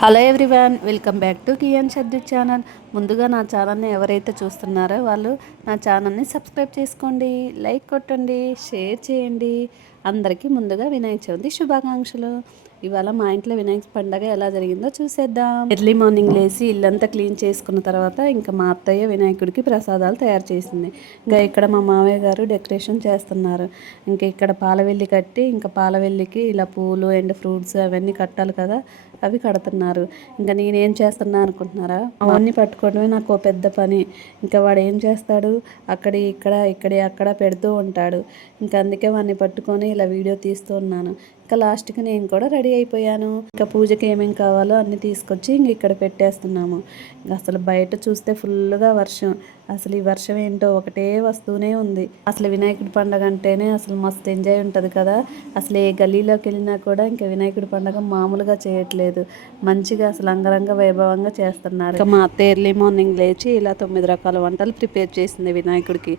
Hello everyone, welcome back to కియాన్ షద్దు channel. ముందుగా నా ఛానల్ని ఎవరైతే చూస్తున్నారో వాళ్ళు నా ఛానల్ని సబ్స్క్రైబ్ చేసుకోండి, లైక్ కొట్టండి, షేర్ చేయండి. అందరికీ ముందుగా వినాయక చవితి శుభాకాంక్షలు. ఇవాళ మా ఇంట్లో వినాయక పండగ ఎలా జరిగిందో చూసేద్దాం. ఎర్లీ మార్నింగ్ లేచి ఇల్లంతా క్లీన్ చేసుకున్న తర్వాత ఇంకా మా అత్తయ్య వినాయకుడికి ప్రసాదాలు తయారు చేసింది. ఇంకా ఇక్కడ మా మామయ్య గారు డెకరేషన్ చేస్తున్నారు. ఇంకా ఇక్కడ పాలవెల్లి కట్టి ఇంకా పాలవెల్లికి ఇలా పూలు అండ్ ఫ్రూట్స్ అవన్నీ కట్టాలి కదా, అవి కడుతున్నారు. ఇంకా నేనేం చేస్తున్నా అనుకుంటున్నారా? అవన్నీ పట్టుకోవడమే నాకు ఓ పెద్ద పని. ఇంకా వాడు ఏం చేస్తాడు, అక్కడ పెడుతూ ఉంటాడు. ఇంకా అందుకే వాడిని పట్టుకొని ఇలా వీడియో తీస్తూ ఉన్నాను. ఇంకా లాస్ట్కి నేను కూడా రెడీ అయిపోయాను. ఇంకా పూజకి ఏమేమి కావాలో అన్నీ తీసుకొచ్చి ఇంక ఇక్కడ పెట్టేస్తున్నాము. ఇంకా అసలు బయట చూస్తే ఫుల్గా వర్షం. అసలు ఈ వర్షం ఏంటో ఒకటే వస్తూనే ఉంది. అసలు వినాయకుడి పండుగ అంటేనే అసలు మస్తు ఎంజాయ్ ఉంటుంది కదా. అసలు ఏ గల్లీలోకి వెళ్ళినా కూడా ఇంకా వినాయకుడి పండుగ మామూలుగా చేయట్లేదు. మంచిగా అసలు అంగరంగ వైభవంగా చేస్తున్నారు. ఇంకా మా అత్త ఎర్లీ మార్నింగ్ లేచి ఇలా 9 రకాల వంటలు ప్రిపేర్ చేసింది వినాయకుడికి.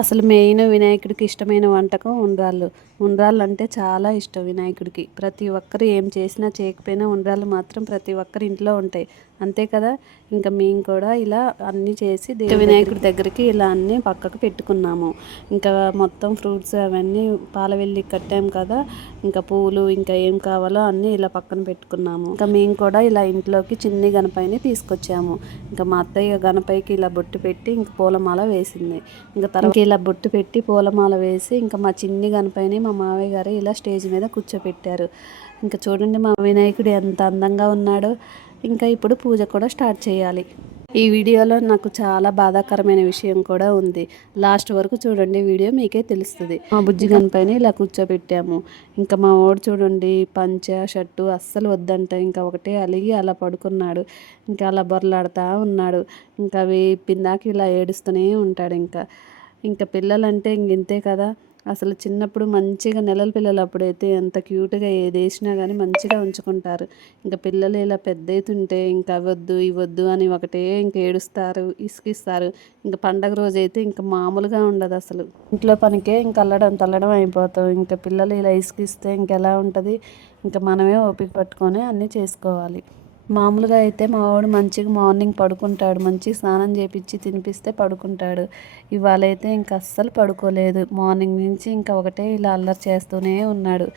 అసలు మెయిన్ వినాయకుడికి ఇష్టమైన వంటకం ఉండ్రాళ్ళు. ఉండ్రాళ్ళు అంటే చాలా ఇష్టం వినాయకుడికి. ప్రతి ఒక్కరు ఏం చేసినా చేయకపోయినా ఉండ్రాళ్ళు మాత్రం ప్రతి ఒక్కరి ఇంట్లో ఉంటాయి, అంతే కదా. ఇంకా మేము కూడా ఇలా అన్నీ చేసి వినాయకుడి దగ్గరికి ఇలా అన్నీ పక్కకు పెట్టుకున్నాము. ఇంకా మొత్తం ఫ్రూట్స్ అవన్నీ పాలవెల్లి కట్టాము కదా, ఇంకా పూలు ఇంకా ఏం కావాలో అన్నీ ఇలా పక్కన పెట్టుకున్నాము. ఇంకా మేము కూడా ఇలా ఇంట్లోకి చిన్ని గణపైని తీసుకొచ్చాము. ఇంకా మా అత్తయ్య గణపైకి ఇలా బొట్టు పెట్టి ఇంక పూలమాల వేసింది. ఇంకా తర్వాత ఇలా బొట్టు పెట్టి పూలమాల వేసి ఇంకా మా చిన్ని గణపైని మా మావయ్య గారు ఇలా స్టేజ్ మీద కూర్చోపెట్టారు. ఇంకా చూడండి మా వినాయకుడు ఎంత అందంగా ఉన్నాడో. ఇంకా ఇప్పుడు పూజ కూడా స్టార్ట్ చేయాలి. ఈ వీడియోలో నాకు చాలా బాధాకరమైన విషయం కూడా ఉంది. లాస్ట్ వరకు చూడండి, వీడియో మీకే తెలుస్తుంది. మా బుజ్జి గణపైన ఇలా కూర్చోబెట్టాము. ఇంకా మా వాడు చూడండి పంచ షర్టు అస్సలు వద్దంట. ఇంకా ఒకటే అలిగి అలా పడుకున్నాడు. ఇంకా అలా బొరలాడుతూ ఉన్నాడు. ఇంకా అవి పిందాక ఇలా ఏడుస్తూనే ఉంటాడు. ఇంకా పిల్లలంటే ఇంతే కదా. అసలు చిన్నప్పుడు మంచిగా నెలల పిల్లలు అప్పుడైతే ఎంత క్యూట్గా ఏది వేసినా కానీ మంచిగా ఉంచుకుంటారు. ఇంకా పిల్లలు ఇలా పెద్ద అవుతుంటే ఇంకా అవద్దు ఇవద్దు అని ఒకటే ఇంకా ఏడుస్తారు, ఇసుకిస్తారు. ఇంకా పండగ రోజు అయితే ఇంకా మామూలుగా ఉండదు. అసలు ఇంట్లో పనికే ఇంకా అల్లడం తల్లడం అయిపోతాం. ఇంకా పిల్లలు ఇలా ఇసుకిస్తే ఇంకెలా ఉంటుంది. ఇంకా మనమే ఓపిక పట్టుకొని అన్నీ చేసుకోవాలి. మామూలుగా అయితే మా వాడు మంచిగా మార్నింగ్ పడుకుంటాడు. మంచిగా స్నానం చేపించి తినిపిస్తే పడుకుంటాడు. ఇవాళ అయితే ఇంకా అస్సలు పడుకోలేదు. మార్నింగ్ నుంచి ఇంకా ఒకటే ఇలా అల్లరి చేస్తూనే ఉన్నాడు.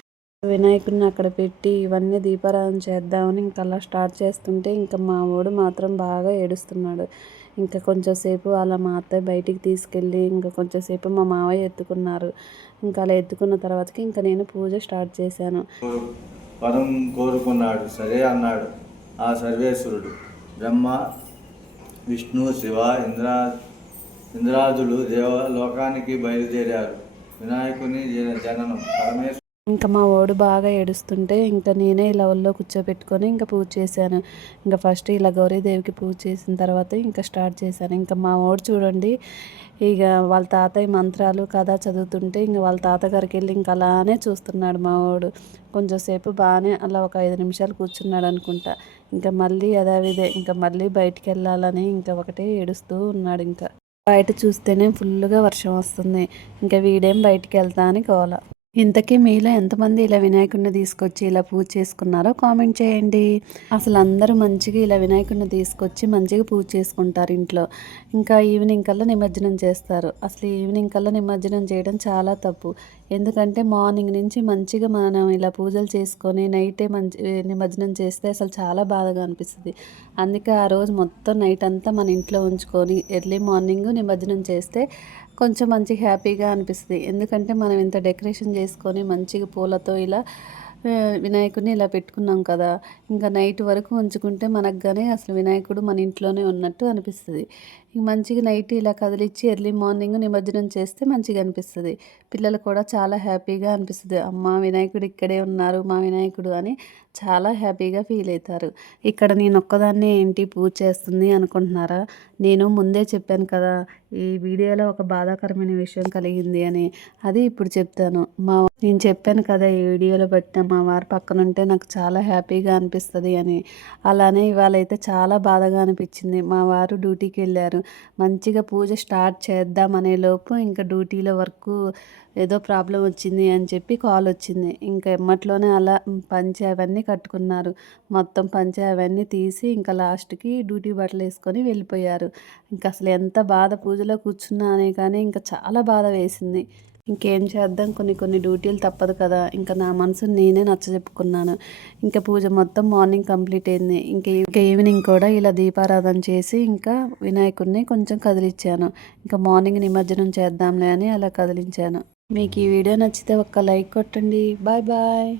వినాయకుడిని అక్కడ పెట్టి ఇవన్నీ దీపారాధన చేద్దామని ఇంకా అలా స్టార్ట్ చేస్తుంటే ఇంకా మా వాడు మాత్రం బాగా ఏడుస్తున్నాడు. ఇంకా కొంచెం సేపు అలా మా అత్తయ్య బయటికి తీసుకెళ్ళి ఇంకా కొంచెం సేపు మా మావయ్య ఎత్తుకున్నారు. ఇంకా అలా ఎత్తుకున్న తర్వాతకి ఇంకా నేను పూజ స్టార్ట్ చేశాను. వరం కోరుకున్నాడు, సరే అన్నాడు ఆ సర్వేశ్వరుడు. బ్రహ్మ విష్ణు శివ ఇంద్రాదులు దేవలోకానికి బయలుదేరారు. వినాయకుని జననం పరమేశ్వరు. ఇంకా మా వాడు బాగా ఏడుస్తుంటే ఇంకా నేనే ఇలా ఒళ్ళో కూర్చోబెట్టుకొని ఇంకా పూజ చేశాను. ఇంకా ఫస్ట్ ఇలా గౌరీదేవికి పూజ చేసిన తర్వాత ఇంకా స్టార్ట్ చేశాను. ఇంకా మా వాడు చూడండి ఇక వాళ్ళ తాతయ్య మంత్రాలు కథ చదువుతుంటే ఇంకా వాళ్ళ తాతగారికి వెళ్ళి ఇంకా అలానే చూస్తున్నాడు మా వాడు. కొంచెంసేపు బాగానే అలా ఒక 5 నిమిషాలు కూర్చున్నాడు అనుకుంటా. ఇంకా మళ్ళీ అదావిదే ఇంకా మళ్ళీ బయటికి వెళ్ళాలని ఇంకా ఒకటే ఏడుస్తూ ఉన్నాడు. ఇంకా బయట చూస్తేనే ఫుల్గా వర్షం వస్తుంది. ఇంకా వీడేం బయటికి వెళ్తా అని గోల. ఇంతకీ మీలో ఎంతమంది ఇలా వినాయకుడిని తీసుకొచ్చి ఇలా పూజ చేసుకున్నారో కామెంట్ చేయండి. అసలు అందరూ మంచిగా ఇలా వినాయకుడిని తీసుకొచ్చి మంచిగా పూజ చేసుకుంటారు ఇంట్లో. ఇంకా ఈవినింగ్ కల్లా నిమజ్జనం చేస్తారు. అసలు ఈవినింగ్ కల్లా నిమజ్జనం చేయడం చాలా తప్పు. ఎందుకంటే మార్నింగ్ నుంచి మంచిగా మనం ఇలా పూజలు చేసుకొని నైటే నిమజ్జనం చేస్తే అసలు చాలా బాధగా అనిపిస్తుంది. అందుకే ఆ రోజు మొత్తం నైట్ అంతా మన ఇంట్లో ఉంచుకొని ఎర్లీ మార్నింగ్ నిమజ్జనం చేస్తే కొంచెం మంచిగా హ్యాపీగా అనిపిస్తుంది. ఎందుకంటే మనం ఇంత డెకరేషన్ చేసుకొని మంచిగా పూలతో ఇలా వినాయకుడిని ఇలా పెట్టుకున్నాం కదా. ఇంకా నైట్ వరకు ఉంచుకుంటే మనకు కానీ అసలు వినాయకుడు మన ఇంట్లోనే ఉన్నట్టు అనిపిస్తుంది. మంచిగా నైట్ ఇలా కదిలిచ్చి ఎర్లీ మార్నింగ్ నిమజ్జనం చేస్తే మంచిగా అనిపిస్తుంది. పిల్లలు కూడా చాలా హ్యాపీగా అనిపిస్తుంది. అమ్మ వినాయకుడు ఇక్కడే ఉన్నారు మా వినాయకుడు అని చాలా హ్యాపీగా ఫీల్ అవుతారు. ఇక్కడ నేను ఒక్కదాన్నే ఏంటి పూజ చేస్తుంది అనుకుంటున్నారా? నేను ముందే చెప్పాను కదా ఈ వీడియోలో ఒక బాధాకరమైన విషయం కలిగింది అని. అది ఇప్పుడు చెప్తాను. నేను చెప్పాను కదా ఈ వీడియోలో పెట్టాం మా వారు పక్కన ఉంటే నాకు చాలా హ్యాపీగా అనిపిస్తుంది అని. అలానే ఇవాళ అయితే చాలా బాధగా అనిపించింది. మా వారు డ్యూటీకి వెళ్ళారు. మంచిగా పూజ స్టార్ట్ చేద్దామనే లోపు ఇంకా డ్యూటీలో వర్క్ ఏదో ప్రాబ్లం వచ్చింది అని చెప్పి కాల్ వచ్చింది. ఇంకా ఎమ్మట్లోనే అలా పంచె అవన్నీ కట్టుకున్నారు. మొత్తం పంచె అవన్నీ తీసి ఇంకా లాస్ట్కి డ్యూటీ బట్టలు వేసుకొని వెళ్ళిపోయారు. ఇంకా అసలు ఎంత బాధ, పూజలో కూర్చున్నా అనే కానీ ఇంకా చాలా బాధ వేసింది. ఇంకేం చేద్దాం, కొన్ని కొన్ని డ్యూటీలు తప్పదు కదా. ఇంకా నా మనసుని నేనే నచ్చజెప్పుకున్నాను. ఇంకా పూజ మొత్తం మార్నింగ్ కంప్లీట్ అయింది. ఇంకా ఈవినింగ్ కూడా ఇలా దీపారాధన చేసి ఇంకా వినాయకుడిని కొంచెం కదిలించాను. ఇంకా మార్నింగ్ నిమజ్జనం చేద్దాంలే అని అలా కదిలించాను. మీకు ఈ వీడియో నచ్చితే ఒక్క లైక్ కొట్టండి. Bye bye.